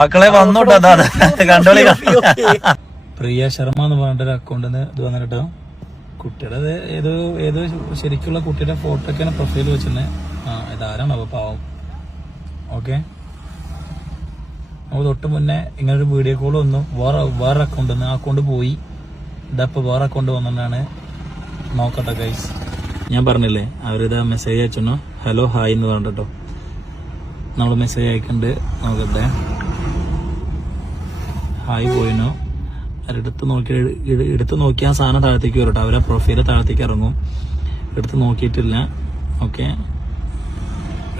മക്കളെ വന്നോട്ടോ അതാ കണ്ടോളി. പ്രിയ ശർമ്മ എന്ന് പറഞ്ഞിട്ടൊരു അക്കൗണ്ടിന്ന് ഇത് വന്നിട്ടോ കുട്ടിയുടെ ഏതോ ഏതോ ശരിക്കുള്ള കുട്ടിയുടെ ഫോട്ടോ ഒക്കെയാണ് പ്രൊഫൈൽ വെച്ചിരുന്നത് ആ ഇതാരാണ് അപ്പൊ പാവം. ഓക്കെ. നമുക്ക് തൊട്ട് മുന്നേ ഇങ്ങനെ ഒരു വീഡിയോ കോൾ വന്നു. വേറെ വേറെ അക്കൗണ്ട് ആ അക്കൗണ്ട് പോയി. ഇതപ്പോ വേറെ അക്കൗണ്ട് വന്നിട്ടാണ്. നോക്കട്ടെ ഗൈസ് ഞാൻ പറഞ്ഞില്ലേ അവരിത് മെസ്സേജ് അയച്ചോ ഹലോ ഹായ് എന്ന് പറഞ്ഞിട്ടോ നമ്മൾ മെസ്സേജ് അയക്കണ്ട്. നോക്കട്ടെ. ഹായ് പോയിനോ? അവരെടുത്ത് നോക്കി എടുത്ത് നോക്കി ആ സാധനം താഴത്തേക്ക് വരും കേട്ടോ അവരെ പ്രൊഫൈൽ താഴത്തേക്ക് ഇറങ്ങും. എടുത്ത് നോക്കിയിട്ടില്ല. ഓക്കെ.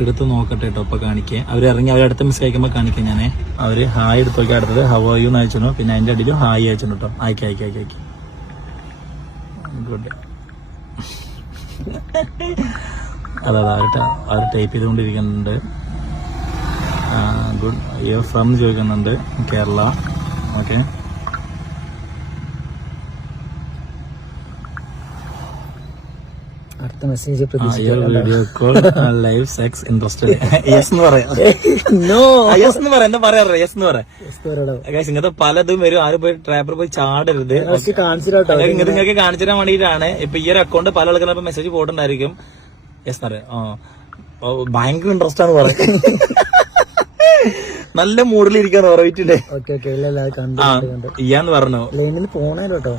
എടുത്ത് നോക്കട്ടെ കേട്ടോ ഇപ്പൊ കാണിക്കേ. അവർ ഇറങ്ങി അവരെ മിസ് അയക്കുമ്പോൾ കാണിക്കാം ഞാനേ. അവർ ഹായ് എടുത്ത് നോക്കി അടുത്തത് ഹവ് യു എന്ന് അയച്ചു പിന്നെ അതിന്റെ അടിയിലും ഹായ് അയച്ചു കേട്ടോ അയക്കി അയക്കി അയക്കി അയക്കി ഗുഡ്. അതെ അതെ. അവർ ടൈപ്പ് ചെയ്തുകൊണ്ടിരിക്കുന്നുണ്ട്. ഗുഡ്. ഫ്രം ചോദിക്കുന്നുണ്ട്. കേരള. ഓക്കെ അടുത്ത message video call live sex interested yes എന്ന് പറയാം. നോ യെസ് എന്ന് പറയാം. എന്താ പറയാ യെസ് എന്ന് പറയാം. ഇങ്ങനത്തെ പലതും വരും. ആരും പോയി ട്രാപ്പർ പോയി ചാടരുത്. ഇങ്ങനത്തെ നിങ്ങൾക്ക് കാണിച്ചു തരാൻ വേണ്ടിയിട്ടാണ്. ഇപ്പൊ ഈ ഒരു അക്കൗണ്ട് പല ആൾക്കാരും മെസ്സേജ് പോയിട്ടുണ്ടായിരിക്കും യെസ് എന്ന് പറയാം. ഓ, ഭയങ്കര ഇൻട്രസ്റ്റ് ആണ് പറയുന്നത്. നല്ല മൂറിലിരിക്കാൻ ഉറവിറ്റിന്റെ ഇയാന്ന് പറഞ്ഞു? ലൈനിൽ പോണേലോട്ടോ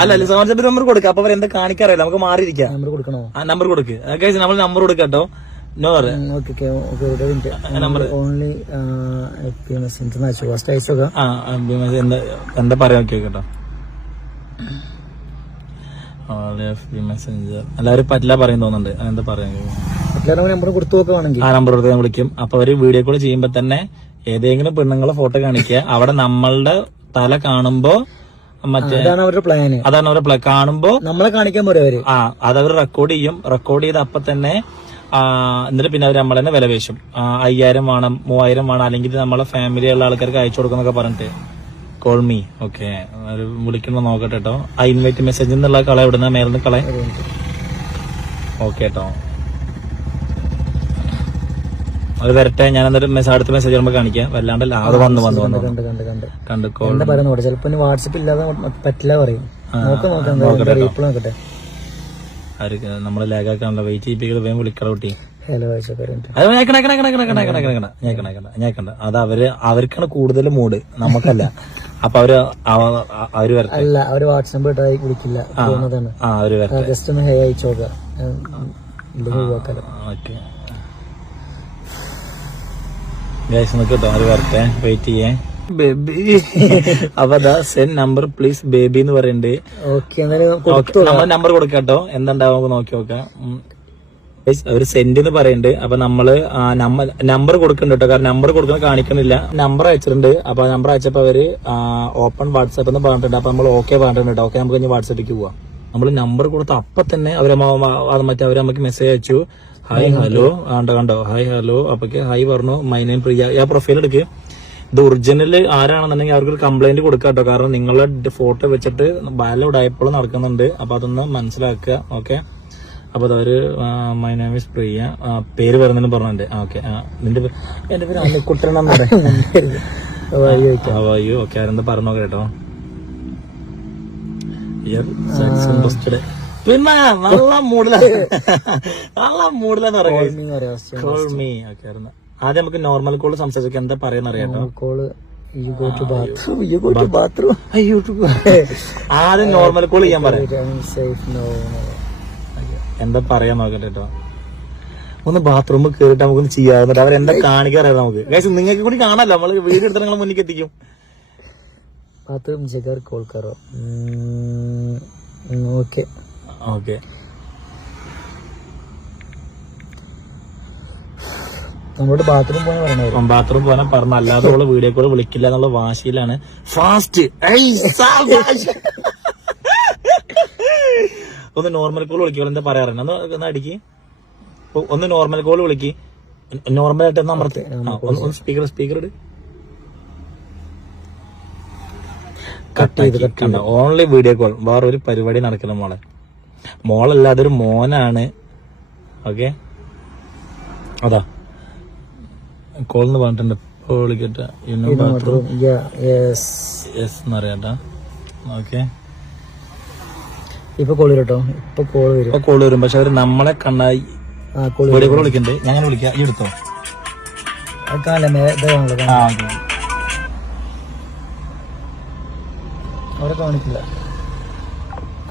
അല്ല അല്ല നമ്പർ കൊടുക്കുക അപ്പൊ എന്താ കാണിക്കാറില്ല നമുക്ക് മാറിയിരിക്കാം. നമ്പർ കൊടുക്കണോ? നമ്മൾ നമ്പർ കൊടുക്കട്ടോ എന്താ പറയാ കേട്ടോ. മെസ്സഞ്ചർ പറ്റില്ല പറയും തോന്നുന്നുണ്ട്. എന്താ പറയാ നമ്പർ കൊടുത്തു ആ നമ്പർ കൊടുത്ത് ഞാൻ വിളിക്കും. അപ്പൊ അവർ വീഡിയോ കോൾ ചെയ്യുമ്പോ തന്നെ ഏതെങ്കിലും പെണ്ണുങ്ങളെ ഫോട്ടോ കാണിക്കുക. അവിടെ നമ്മളുടെ തല കാണുമ്പോ മറ്റേ അതാണ് അവരുടെ പ്ലാന് അതാണ് അവരുടെ പ്ലാൻ കാണുമ്പോ നമ്മളെ കാണിക്കാൻ പോരെ അവർ. ആ അതവർ റെക്കോർഡ് ചെയ്യും. റെക്കോർഡ് ചെയ്ത് അപ്പൊ തന്നെ ആ, എന്നിട്ട് പിന്നെ അവർ നമ്മൾ തന്നെ വില ആ, അയ്യായിരം വേണം മൂവായിരം വേണം അല്ലെങ്കിൽ നമ്മളെ ഫാമിലിയുള്ള ആൾക്കാർക്ക് അയച്ചു കൊടുക്കുന്നൊക്കെ പറഞ്ഞിട്ട്. കോൾ മീ ഓക്കെ വിളിക്കണോ നോക്കട്ടെ കേട്ടോ ആ ഇൻവൈറ്റ് മെസ്സേജ് എന്നുള്ള കള എവിടുന്ന? മേലിന്ന് കള. ഓക്കെ കേട്ടോ അത് വരട്ടെ ഞാൻ എന്നിട്ട് അടുത്ത മെസ്സേജ് വരുമ്പോ കാണിക്കാം വല്ലാണ്ട് അത് വന്ന് വന്ന് വന്ന് കണ്ട് കണ്ട് കണ്ട് ചിലപ്പോ വാട്സപ്പ് ഇല്ലാതെ പറ്റില്ല പറയും നോക്ക് നോക്കാം നോക്കട്ടെ നമ്മളെ വെയിറ്റ് ചെയ്യിപ്പിക്കൽ വേഗം വിളിക്കണം കുട്ടി അത് അവർ അവർക്കാണ് കൂടുതൽ മൂഡ് നമുക്കല്ല അപ്പൊ അവർ അവർ അല്ല അവർ വാട്സപ്പ് വിളിക്കില്ല അവർ ജസ്റ്റ് ഒന്ന് ഹേ അയച്ചോക്കാം ഓക്കെ ഗൈസ് നമുക്ക് കേട്ടോ അവർ വരട്ടെ. വെയിറ്റ് ചെയ്യേ. ബേബി അപ്പൊ അതാ സെൻ നമ്പർ പ്ലീസ് ബേബി എന്ന് പറയുന്നുണ്ട് നമ്മൾ നമ്പർ കൊടുക്കാട്ടോ എന്താ നമുക്ക് നോക്കി നോക്കാം. ഒരു അവർ സെന്റ് എന്ന് പറയുന്നുണ്ട് അപ്പൊ നമ്മൾ നമ്പർ കൊടുക്കുന്നുണ്ട് കേട്ടോ. കാരണം നമ്പർ കൊടുക്കുന്നത് കാണിക്കണില്ല. നമ്പർ അയച്ചിട്ടുണ്ട്. അപ്പൊ നമ്പർ അയച്ചപ്പോ അവർ ഓപ്പൺ വാട്സാപ്പ് എന്ന് പറഞ്ഞിട്ടുണ്ട്. അപ്പൊ നമ്മൾ ഓക്കെ പറഞ്ഞിട്ടുണ്ട് കേട്ടോ. ഓക്കെ നമുക്ക് ഇനി വാട്സാപ്പിലേക്ക് പോവാം. നമ്മൾ നമ്പർ കൊടുത്ത അപ്പൊ തന്നെ അത് മറ്റേ അവർ നമുക്ക് മെസ്സേജ് അയച്ചു. ഹായ് ഹലോ കണ്ടോ കണ്ടോ? ഹായ് ഹലോ അപ്പൊക്ക് ഹായ് പറഞ്ഞു. മൈ നെയിം പ്രിയ ആ പ്രൊഫൈൽ എടുക്കുക ഇത് ഒറിജിനൽ ആരാണെന്നുണ്ടെങ്കിൽ അവർക്ക് ഒരു കംപ്ലൈന്റ് കൊടുക്കാട്ടോ. കാരണം നിങ്ങളുടെ ഫോട്ടോ വെച്ചിട്ട് ബാല ഉടായപ്പോൾ നടക്കുന്നുണ്ട്. അപ്പൊ അതൊന്ന് മനസ്സിലാക്കുക. ഓക്കെ അപ്പൊ അതവര് മൈ നെയിം ഇസ് പ്രിയ പേര് വരുന്നതിന് പറഞ്ഞിട്ടുണ്ട്. ഓക്കെ നിന്റെ എന്റെ പേര് അന്നിക്കുട്ടണം അയ്യോ ഓക്കെ ആരെന്താ പറഞ്ഞോ കേട്ടോ? ഇൻട്രസ്റ്റഡ് പിന്നെ നല്ല മൂടില നല്ല മൂടിലെന്ന് പറയുന്നത് ആദ്യം നമുക്ക് നോർമൽ കോൾ സംസാരിച്ചൊക്കെ എന്താ പറയുന്ന അറിയാട്ടോ കോൾ ആദ്യം നോർമൽ കോൾ ചെയ്യാൻ പറയാം. എന്താ പറയാൻ നോക്കട്ടെ ഒന്ന് ബാത്റൂമിൽ കേറിട്ട് നമുക്കൊന്ന് ചെയ്യാറുണ്ട് അവരെന്താ കാണിക്കാറില്ല നമുക്ക്. ഗൈസ് നിങ്ങൾക്ക് കൂടി കാണാല്ലോ നമ്മൾ വീട് എടുത്ത് നിങ്ങളെ മുന്നിൽ എത്തിക്കും. ബാത്റൂം ജഗർ കോൾ കറോ. ഓക്കെ ഓക്കെ നമ്മളോട് ബാത്റൂം പോകാൻ പറഞ്ഞു ബാത്റൂം പോകാൻ പറഞ്ഞ. അല്ലാതെ ഓൾ വീഡിയോ കോൾ വിളിക്കില്ല എന്നുള്ള വാശിയിലാണ്. ഫാസ്റ്റ് ഒന്ന് നോർമൽ കോൾ വിളിക്കുക എന്താ പറയാറുണ്ട് ഒന്ന് അടിക്ക്. ഒന്ന് നോർമൽ കോൾ വിളിക്ക്. നോർമൽ ആയിട്ട് ഒന്ന് അമർത്ത്. ഒന്ന് സ്പീക്കർ സ്പീക്കർ ഇട്. കട്ട് ചെയ്ത് കട്ട് ഓൺലി വീഡിയോ കോൾ വേറെ ഒരു പരിപാടി നടക്കണം മോളെ. മോളല്ല അതൊരു മോനാണ്. ഓക്കെ? അതാ. കോൾ എന്ന് പറഞ്ഞിട്ടുണ്ട്. ഇപ്പൊ വിളിക്കട്ടെ. ഇന്നും ബാത്റൂം യെസ് എന്നറിയാട്ടാ ഓക്കെ? ഇപ്പൊ കോൾ വരും കേട്ടോ ഇപ്പൊ കോൾ വരും. ഇപ്പൊ കോൾ വരും. പക്ഷെ അവർ നമ്മളെ കണ്ണായി ആ കോൾ വീഡിയോ കോൾ വിളിക്കണ്ട്? ഞാൻ അങ്ങനെ വിളിക്കാം. ഈ എടുത്തോ? അവരെ കാണിക്കില്ല.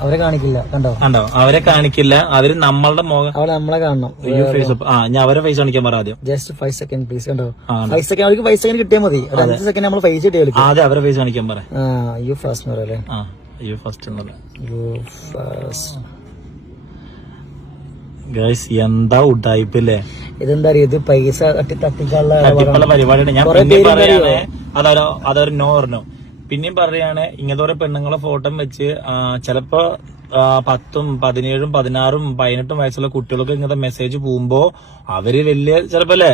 അവരെ കാണിക്കില്ല കണ്ടോ? കണ്ടോ? അവരെ കാണിക്കില്ല. അവർ നമ്മളുടെ മുഖം നമ്മളെ കാണണം. ഫേസ് ആ ഞാൻ അവരെ ഫേസ് കാണിക്കാൻ പറ ആദ്യം. ജസ്റ്റ് ഫൈവ് സെക്കൻഡ് പ്ലീസ് കണ്ടോ? ഫൈവ് സെക്കൻഡ് അവർക്ക് ഫൈവ് സെക്കൻഡ് കിട്ടിയാൽ മതി. ഒരു അഞ്ച് സെക്കൻഡ് നമ്മൾ ഫൈവ് കിട്ടിയാൽ അതെ അവരെ ഫേസ് കാണിക്കാൻ പറ. യു ഫാസ്റ്റ് ഉള്ളത് യു ഫാസ്റ്റ് ഗൈസ് എന്താ ഉഡായിപ്പില്ലേ ഇതെന്താ അറിയോ? ഇത് പൈസ തട്ടി തട്ടിക്കാനുള്ള പരിപാടിയാണ്. ഞാൻ അതൊരു അതൊരു നോ പറഞ്ഞു. പിന്നെയും പറയാണ് ഇങ്ങനത്തെ പെണ്ണുങ്ങളെ ഫോട്ടോ വെച്ച് ചിലപ്പോ പത്തും പതിനേഴും പതിനാറും പതിനെട്ടും വയസ്സുള്ള കുട്ടികൾക്ക് ഇങ്ങനത്തെ മെസ്സേജ് പോകുമ്പോ അവർ വലിയ ചിലപ്പോ അല്ലേ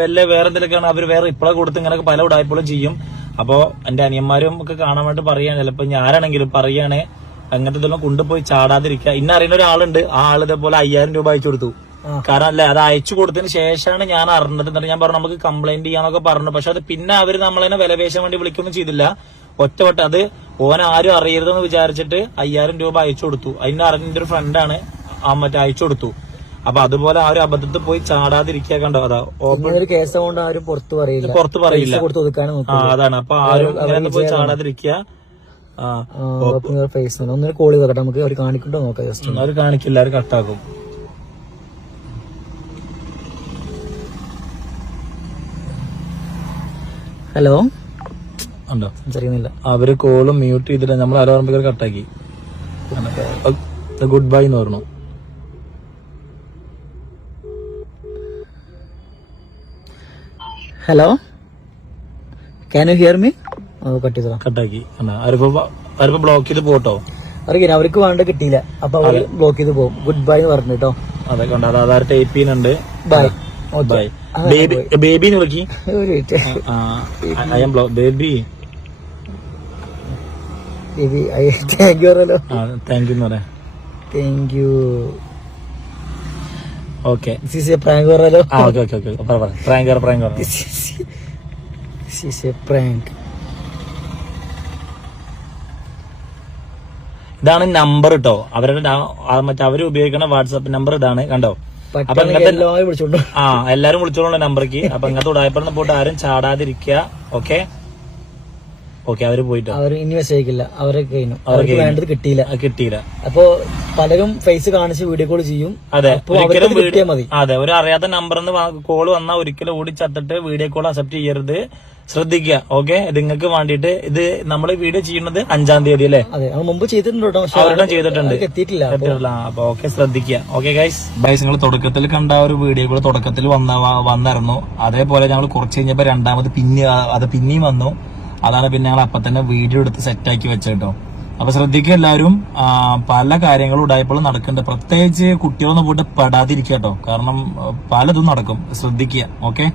വലിയ വേറെ എന്തെങ്കിലുമൊക്കെയാണ് അവർ വേറെ ഇപ്പളെ കൊടുത്ത് ഇങ്ങനെ പല ഉടായ്പകളും ചെയ്യും. അപ്പോ എന്റെ അനിയന്മാരും ഒക്കെ കാണാൻ വേണ്ടി പറയാണ് ചിലപ്പോ ഞാനാണെങ്കിലും പറയാണ് അങ്ങനത്തെ ഇതെല്ലാം കൊണ്ടുപോയി ചാടാതിരിക്കുക. ഇന്ന അറിയുന്ന ഒരാളുണ്ട് ആ ആൾ ഇതേപോലെ അയ്യായിരം രൂപ അയച്ചു കൊടുത്തു. കാരണം അല്ലെ അത് അയച്ചു കൊടുത്തതിന് ശേഷമാണ് ഞാൻ അറിഞ്ഞത്. എന്നിട്ട് ഞാൻ പറഞ്ഞു നമുക്ക് കംപ്ലൈന്റ് ചെയ്യാന്നൊക്കെ പറഞ്ഞു. പക്ഷെ അത് പിന്നെ അവർ നമ്മളതിനെ വിലപേശാൻ വേണ്ടി വിളിക്കൊന്നും ചെയ്തില്ല. ഒറ്റവട്ട അത് ഓൻ ആരും അറിയരുതെന്ന് വിചാരിച്ചിട്ട് അയ്യായിരം രൂപ അയച്ചു കൊടുത്തു. അതിന്റെ അറിഞ്ഞ ഒരു ഫ്രണ്ടാണ് ആ മറ്റേ അയച്ചു കൊടുത്തു. അപ്പൊ അതുപോലെ ആ ഒരു അബദ്ധത്തിൽ പോയി ചാടാതിരിക്കുക കണ്ടോ? അതാ ഓപ്പൺ ഒരു കേസ് കൊണ്ട് ആരും പുറത്ത് പറയില്ല. പുറത്ത് പറയില്ല. അതാണ്. അപ്പൊ ആരും ഇങ്ങനെ പോയി ചാടാതിരിക്കുക. ഫേസ് ഒന്നൊരു കോളി വെക്കട്ടെ. നമുക്ക് അവർ കാണിക്കണ്ടോ നോക്കാം ജസ്റ്റ് അവർ കാണിക്കില്ല അവർ കട്ടാക്കും ഹലോ? ഉണ്ടോ? സംസാരിക്കുന്നില്ല. അവർ കോളും മ്യൂട്ട് ചെയ്തിട്ട് നമ്മൾ ആരോഗ്യ കട്ടാക്കി. ഗുഡ് ബൈ എന്ന് പറഞ്ഞു. Hello? Can you hear me cut ചെയ്തോ കട്ടാക്കി? അവരിപ്പോ ബ്ലോക്ക് ചെയ്ത് പോട്ടോ. അറിയില്ല അവർക്ക് വേണ്ട കിട്ടിയില്ല. അപ്പൊ അവർ ബ്ലോക്ക് ചെയ്ത് പോകും. ഗുഡ് ബൈ എന്ന് പറഞ്ഞു കേട്ടോ അതൊക്കെ ഉണ്ട് അതാ ടൈപ്പ് ചെയ്യുന്നുണ്ട്. ബൈ ബൈ ബേബി ബേബിന്ന് വിളിക്കി. ഒരു I'm baby baby thank you പറഞ്ഞല്ലോ ആ താങ്ക് യു എന്ന് പറയാം. Thank you okay CC prank പറഞ്ഞല്ലോ ആ ഓക്കെ ഓക്കെ ഓക്കെ പറ പറ. പ്രാങ്കർ പ്രാങ്കർ സിസി പ്രാങ്ക് ഇതാണ് നമ്പർ കേട്ടോ അവരുടെ മറ്റേ അവർ ഉപയോഗിക്കുന്ന വാട്സാപ്പ് നമ്പർ ഇതാണ്. കണ്ടോ? അപ്പൊ ഇങ്ങനത്തെ എല്ലാവരും വിളിച്ചോണ്ടോ ആ എല്ലാരും വിളിച്ചോളൂ നമ്പർക്ക് അപ്പൊ ഇങ്ങനത്തെ ഉടായ്പറന്ന് പോയിട്ട് ആരും ചാടാതിരിക്കുക. ഓക്കെ ഓക്കെ അവർ പോയിട്ടോ? അവർ ഇൻവെസ്റ്റ് വിഷയിക്കില്ല അവരെ കഴിഞ്ഞു. അവർക്ക് വേണ്ടത് കിട്ടിയില്ല. കിട്ടിയില്ല. അപ്പോ പലരും ഫേസ് കാണിച്ച് വീഡിയോ കോൾ ചെയ്യും. അതെ ഒരിക്കലും കിട്ടിയാൽ മതി. അതെ ഒരു അറിയാത്ത നമ്പറിന്ന് കോൾ വന്നാൽ ഒരിക്കലും ഓടി ചത്തിട്ട് വീഡിയോ കോൾ അക്സെപ്റ്റ് ചെയ്യരുത്. ശ്രദ്ധിക്കുക ഓക്കെ ഇത് നിങ്ങൾക്ക് വേണ്ടിയിട്ട് ഇത് നമ്മൾ വീഡിയോ ചെയ്യുന്നത് അഞ്ചാം തീയതി അല്ലേ? മുമ്പ് ചെയ്തിട്ടുണ്ട് അവരുടെ ചെയ്തിട്ടുണ്ട്. എത്തിയിട്ടില്ല അപ്പൊ എത്തിയിട്ടില്ല. അപ്പൊ ഓക്കെ ശ്രദ്ധിക്കുക. ഓക്കെ ഗൈസ് ഗൈസ് നിങ്ങൾ തുടക്കത്തിൽ കണ്ട ആ ഒരു വീഡിയോ കൂടെ തുടക്കത്തിൽ വന്ന വന്നിരുന്നു അതേപോലെ ഞങ്ങൾ കുറച്ച് കഴിഞ്ഞപ്പോ രണ്ടാമത് പിന്നെ അത് പിന്നെയും വന്നു. അതാണ് പിന്നെ ഞങ്ങൾ അപ്പൊ തന്നെ വീഡിയോ എടുത്ത് സെറ്റാക്കി വെച്ചേട്ടോ അപ്പൊ ശ്രദ്ധിക്കുക എല്ലാവരും പല കാര്യങ്ങളും ഉണ്ടായപ്പോഴും നടക്കുന്നുണ്ട്. പ്രത്യേകിച്ച് കുട്ടികളൊന്നും പോയിട്ട് പെടാതിരിക്കുക കേട്ടോ കാരണം പലതും നടക്കും. ശ്രദ്ധിക്കുക. ഓക്കെ?